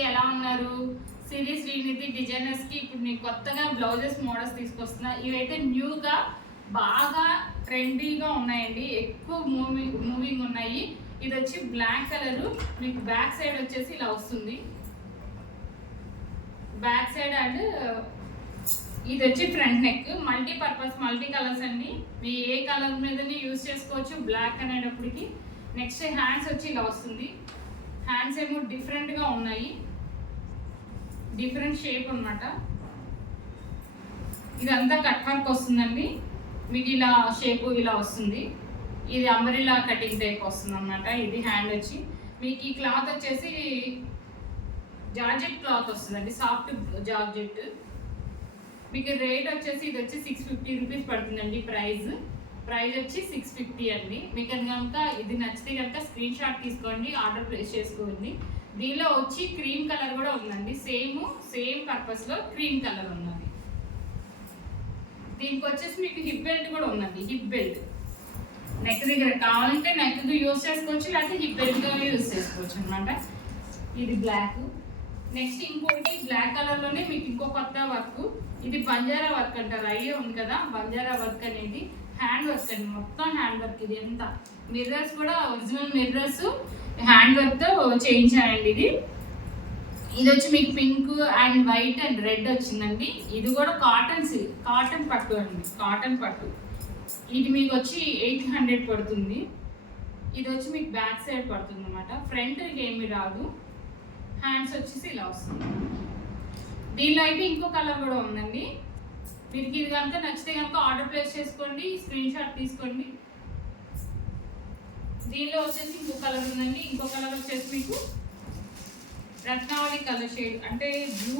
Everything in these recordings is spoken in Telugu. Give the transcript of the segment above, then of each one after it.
ఎలా ఉన్నారు? సిరి శ్రీనిధి డిజైనర్స్ కి ఇప్పుడు నేను కొత్తగా బ్లౌజెస్ మోడల్స్ తీసుకొస్తున్నా. ఇవైతే న్యూగా బాగా ట్రెండీగా ఉన్నాయండి, ఎక్కువ మూవింగ్ ఉన్నాయి. ఇది వచ్చి బ్లాక్ కలర్, మీకు బ్యాక్ సైడ్ వచ్చేసి ఇలా వస్తుంది. బ్యాక్ సైడ్ అండ్ ఇది వచ్చి front neck. Multipurpose, multi colours అండి. మీ ఏ కలర్ మీదనే యూజ్ చేసుకోవచ్చు బ్లాక్ అనేటప్పటికి. నెక్స్ట్ హ్యాండ్స్ వచ్చి ఇలా వస్తుంది. హ్యాండ్స్ ఏమో డిఫరెంట్గా ఉన్నాయి, డిఫరెంట్ షేప్ అనమాట. ఇదంతా కట్ వర్క్ వస్తుందండి, మీకు ఇలా షేపు ఇలా వస్తుంది. ఇది అంబ్రెల్లా కటింగ్ టైప్ వస్తుంది అనమాట. ఇది హ్యాండ్ వచ్చి మీకు ఈ క్లాత్ వచ్చేసి జార్జెట్ క్లాత్ వస్తుందండి, సాఫ్ట్ జార్జెట్. మీకు రేట్ వచ్చేసి ఇది వచ్చి 650 రూపీస్ పడుతుందండి. ప్రైస్ వచ్చి 650 అండి. మీకు కనుక ఇది నచ్చితే కనుక స్క్రీన్ షాట్ తీసుకోండి, ఆర్డర్ ప్లేస్ చేసుకోండి. దీనిలో వచ్చి క్రీమ్ కలర్ కూడా ఉందండి, సేమ్ పర్పస్లో క్రీమ్ కలర్ ఉన్నది. దీనికి వచ్చేసి మీకు హిప్ బెల్ట్ కూడా ఉందండి. హిప్ బెల్ట్ నెక్ దగ్గర కావాలంటే నెక్ యూజ్ చేసుకోవచ్చు, లేకపోతే హిప్ బెల్ట్ యూజ్ చేసుకోవచ్చు అనమాట. ఇది బ్లాక్. నెక్స్ట్ ఇంకోటి బ్లాక్ కలర్లోనే మీకు ఇంకో కొత్త వర్క్. ఇది బంజారా వర్క్ అంటారు, ఐడియా ఉంది కదా. బంజారా వర్క్ అనేది హ్యాండ్ వర్క్ అండి, మొత్తం హ్యాండ్ వర్క్. ఇది ఎంత మిర్రర్స్ కూడా ఒరిజినల్ మిర్రర్స్ హ్యాండ్ వర్క్తో చేయించానండి. ఇది వచ్చి మీకు pink and white and red వచ్చిందండి. ఇది కూడా కాటన్ పట్టు అండి, కాటన్ పట్టు. ఇది మీకు వచ్చి 800 పడుతుంది. ఇది వచ్చి మీకు బ్యాక్ సైడ్ పడుతుంది అనమాట. ఫ్రంట్ ఏమి రాదు. హ్యాండ్స్ వచ్చేసి ఇలా వస్తుంది. దీనిలో అయితే ఇంకో కలర్ కూడా ఉందండి. మీకు ఇది కనుక నచ్చితే కనుక ఆర్డర్ ప్లేస్ చేసుకోండి, స్క్రీన్ షాట్ తీసుకోండి. దీనిలో వచ్చేసి ఇంకో కలర్ ఉందండి. ఇంకో కలర్ వచ్చేసి మీకు రత్నావళి కలర్ షేడ్, అంటే బ్లూ,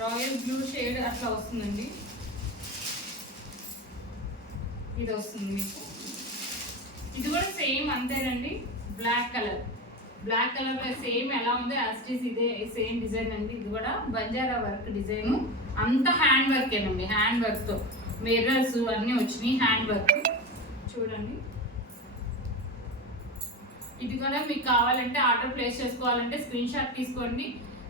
రాయల్ బ్లూ షేడ్ అట్లా వస్తుందండి. ఇది వస్తుంది మీకు. ఇది కూడా సేమ్ అంతేనండి, బ్లాక్ కలర్ లో సేమ్ ఎలా ఉందో యాస్టీస్ ఇదే సేమ్ డిజైన్ అండి. ఇది కూడా బంజారా వర్క్ డిజైన్, అంత హ్యాండ్ వర్క్ ఏనండి. హ్యాండ్ వర్క్తో మిర్రర్స్ అన్నీ వచ్చినాయి, హ్యాండ్ వర్క్ చూడండి. ఇది కూడా మీకు కావాలంటే ఆర్డర్ ప్లేస్ చేసుకోవాలంటే స్క్రీన్ షాట్ తీసుకోండి.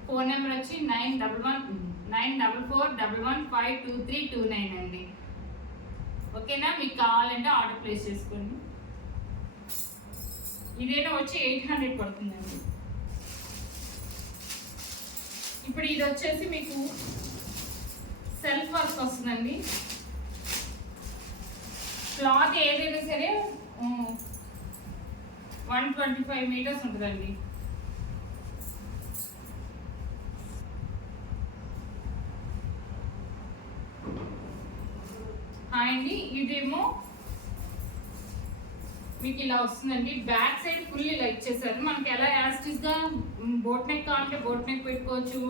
ఫోన్ నెంబర్ వచ్చి 9194115239 అండి. ఓకేనా? మీకు కావాలంటే ఆర్డర్ ప్లేస్ చేసుకోండి. ఇదేనా వచ్చి 800 పడుతుందండి. ఇప్పుడు ఇది వచ్చేసి మీకు సెల్ఫ్ వర్క్ వస్తుందండి. క్లాత్ ఏదైనా సరే 125 మీటర్స్ ఉంటుందండి. అండి ఇదేమో మీకు ఇలా వస్తుందండి. బ్యాక్ సైడ్ ఫుల్ ఇలా ఇచ్చేసారు. మనకి ఎలా యాస్టిస్గా బోట్ నెక్ కావాలంటే బోట్ నెక్ పెట్టుకోవచ్చు,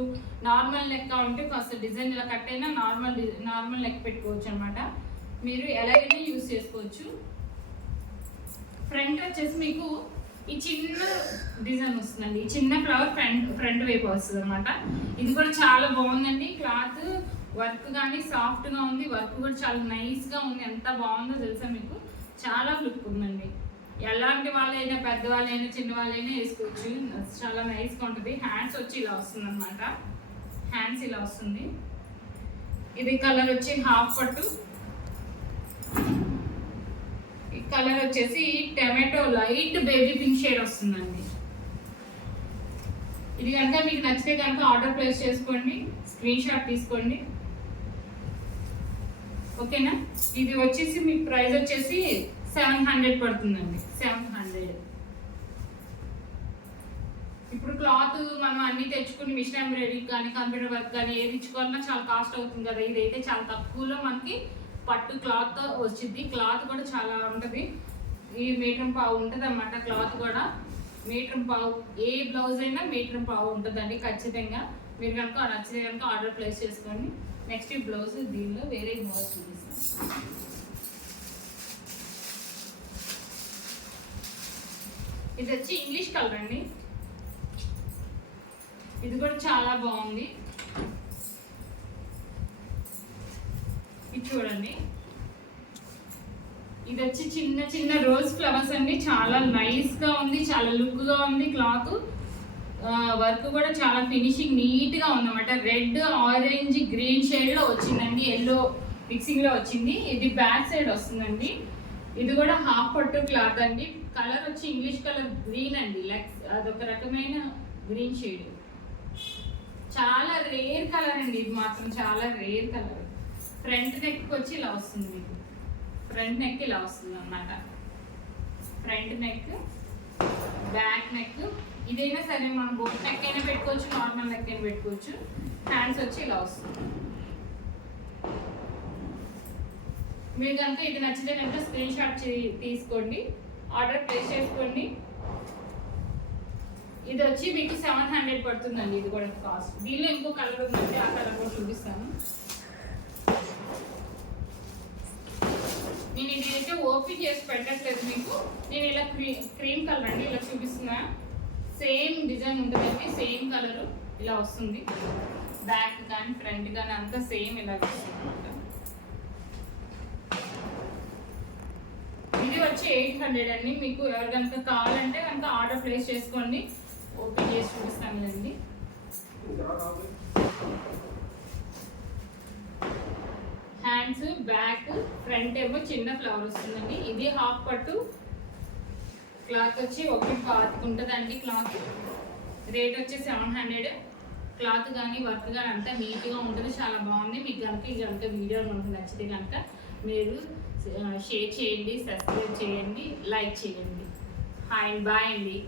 నార్మల్ నెక్ కావాలంటే కాస్త డిజైన్ ఇలా కట్ అయినా నార్మల్ నెక్ పెట్టుకోవచ్చు అనమాట. మీరు ఎలాగైనా యూజ్ చేసుకోవచ్చు. ఫ్రంట్ వచ్చేసి మీకు ఈ చిన్న డిజైన్ వస్తుందండి, ఈ చిన్న ఫ్లవర్ ఫ్రంట్ వైపు వస్తుంది అనమాట. ఇది కూడా చాలా బాగుందండి. క్లాత్ వర్క్ కానీ సాఫ్ట్గా ఉంది, వర్క్ కూడా చాలా నైస్గా ఉంది. ఎంత బాగుందో తెలుసా మీకు, చాలా లుక్ ఉందండి. ఎలాంటి వాళ్ళైనా, పెద్దవాళ్ళైనా, చిన్నవాళ్ళైనా వేసుకోవచ్చు. చాలా నైస్గా ఉంటుంది. హ్యాండ్స్ వచ్చి ఇలా వస్తుంది అనమాట. హ్యాండ్స్ ఇలా వస్తుంది. ఇది కలర్ వచ్చి హాఫ్ పట్టు. ఈ కలర్ వచ్చేసి tomato light baby pink shade వస్తుందండి. ఇది కనుక మీకు నచ్చితే కనుక ఆర్డర్ ప్లేస్ చేసుకోండి, స్క్రీన్ షాట్ తీసుకోండి. ఓకేనా? ఇది వచ్చేసి మీకు ప్రైస్ వచ్చేసి 700 పడుతుందండి. 700. ఇప్పుడు క్లాత్ మనం అన్ని తెచ్చుకుని మిషన్ ఎంబ్రాయిడరీ కానీ కంప్యూటర్ వర్క్ కానీ ఏది ఇచ్చుకోవాలన్నా చాలా కాస్ట్ అవుతుంది కదా. ఇదైతే చాలా తక్కువలో మనకి పట్టు క్లాత్ వచ్చింది. క్లాత్ కూడా చాలా ఉంటుంది. ఈ 1.5 మీటర్ ఉంటుంది అన్నమాట. క్లాత్ కూడా 1.5 మీటర్. ఏ బ్లౌజ్ అయినా 1.5 మీటర్ ఉంటుందండి ఖచ్చితంగా. మీరు కనుక నచ్చితే కనుక ఆర్డర్ ప్లేస్ చేసుకోండి. నెక్స్ట్ ఈ బ్లౌజ్ దీనిలో వేరే బ్లౌజ్ చూపిస్తాను. ఇది వచ్చి ఇంగ్లీష్ కలర్ అండి. ఇది కూడా చాలా బాగుంది. ఇది చూడండి, ఇది వచ్చి చిన్న చిన్న రోజ్ ఫ్లవర్స్ అండి. చాలా నైస్ గా ఉంది, చాలా లుక్ గా ఉంది. క్లాత్ వర్క్ కూడా చాలా ఫినిషింగ్ నీట్గా ఉందన్నమాట. రెడ్ ఆరెంజ్ గ్రీన్ షేడ్లో వచ్చిందండి, ఎల్లో మిక్సింగ్లో వచ్చింది. ఇది బ్యాక్ సైడ్ వస్తుందండి. ఇది కూడా హాఫ్ పట్టు క్లాత్ అండి. కలర్ వచ్చి ఇంగ్లీష్ కలర్ గ్రీన్ అండి, లైక్ అదొక రకమైన గ్రీన్ షేడ్. చాలా రేర్ కలర్ అండి, ఇది మాత్రం చాలా రేర్ కలర్. ఫ్రంట్ నెక్ వచ్చి ఇలా వస్తుంది మీకు, ఫ్రంట్ నెక్ ఇలా వస్తుంది అన్నమాట. ఫ్రంట్ నెక్, బ్యాక్ నెక్, ఇదైనా సరే మనం బోట్ నెక్ అయినా పెట్టుకోవచ్చు, నార్మల్ నెక్ అయినా పెట్టుకోవచ్చు. హ్యాండ్స్ వచ్చి ఇలా వస్తుంది. మీరు కనుక ఇది నచ్చితే కనుక స్క్రీన్ షాట్ తీసుకోండి, ఆర్డర్ ప్లేస్ చేసుకోండి. ఇది వచ్చి మీకు 700 పడుతుందండి. ఇది కూడా కాస్ట్. దీనిలో ఇంకో కలర్ ఉందండి, ఆ కలర్ కూడా చూపిస్తాను. నేను ఇది అయితే ఓపెన్ చేసి పెట్టట్లేదు మీకు, నేను ఇలా క్రీమ్ కలర్ అండి ఇలా చూపిస్తున్నా. సేమ్ డిజైన్ ఉంటుందండి, సేమ్ కలర్ ఇలా వస్తుంది. బ్యాక్ కానీ ఫ్రంట్ కానీ అంతా సేమ్ ఇలా వస్తుంది అనమాట. ఇది వచ్చి 800 అండి. మీకు ఎవరు కనుక కావాలంటే కనుక ఆర్డర్ ప్లేస్ చేసుకోండి, ఓపెన్ చేసి చూపిస్తాను అండి. హ్యాండ్స్, బ్యాక్, ఫ్రంట్ ఏమో చిన్న ఫ్లవర్ వస్తుందండి. ఇది హాఫ్ పట్టు క్లాత్ వచ్చి 1.5 ఉంటుందండి. క్లాత్ రేట్ వచ్చి 700. క్లాత్ కానీ వర్క్ కానీ అంతా నీట్గా ఉంటుంది, చాలా బాగుంది. మీకు కనుక వీడియో కనుక నచ్చితే కనుక మీరు షేర్ చేయండి, సబ్స్క్రైబ్ చేయండి, లైక్ చేయండి. హాయ్, బాయ్ అండి.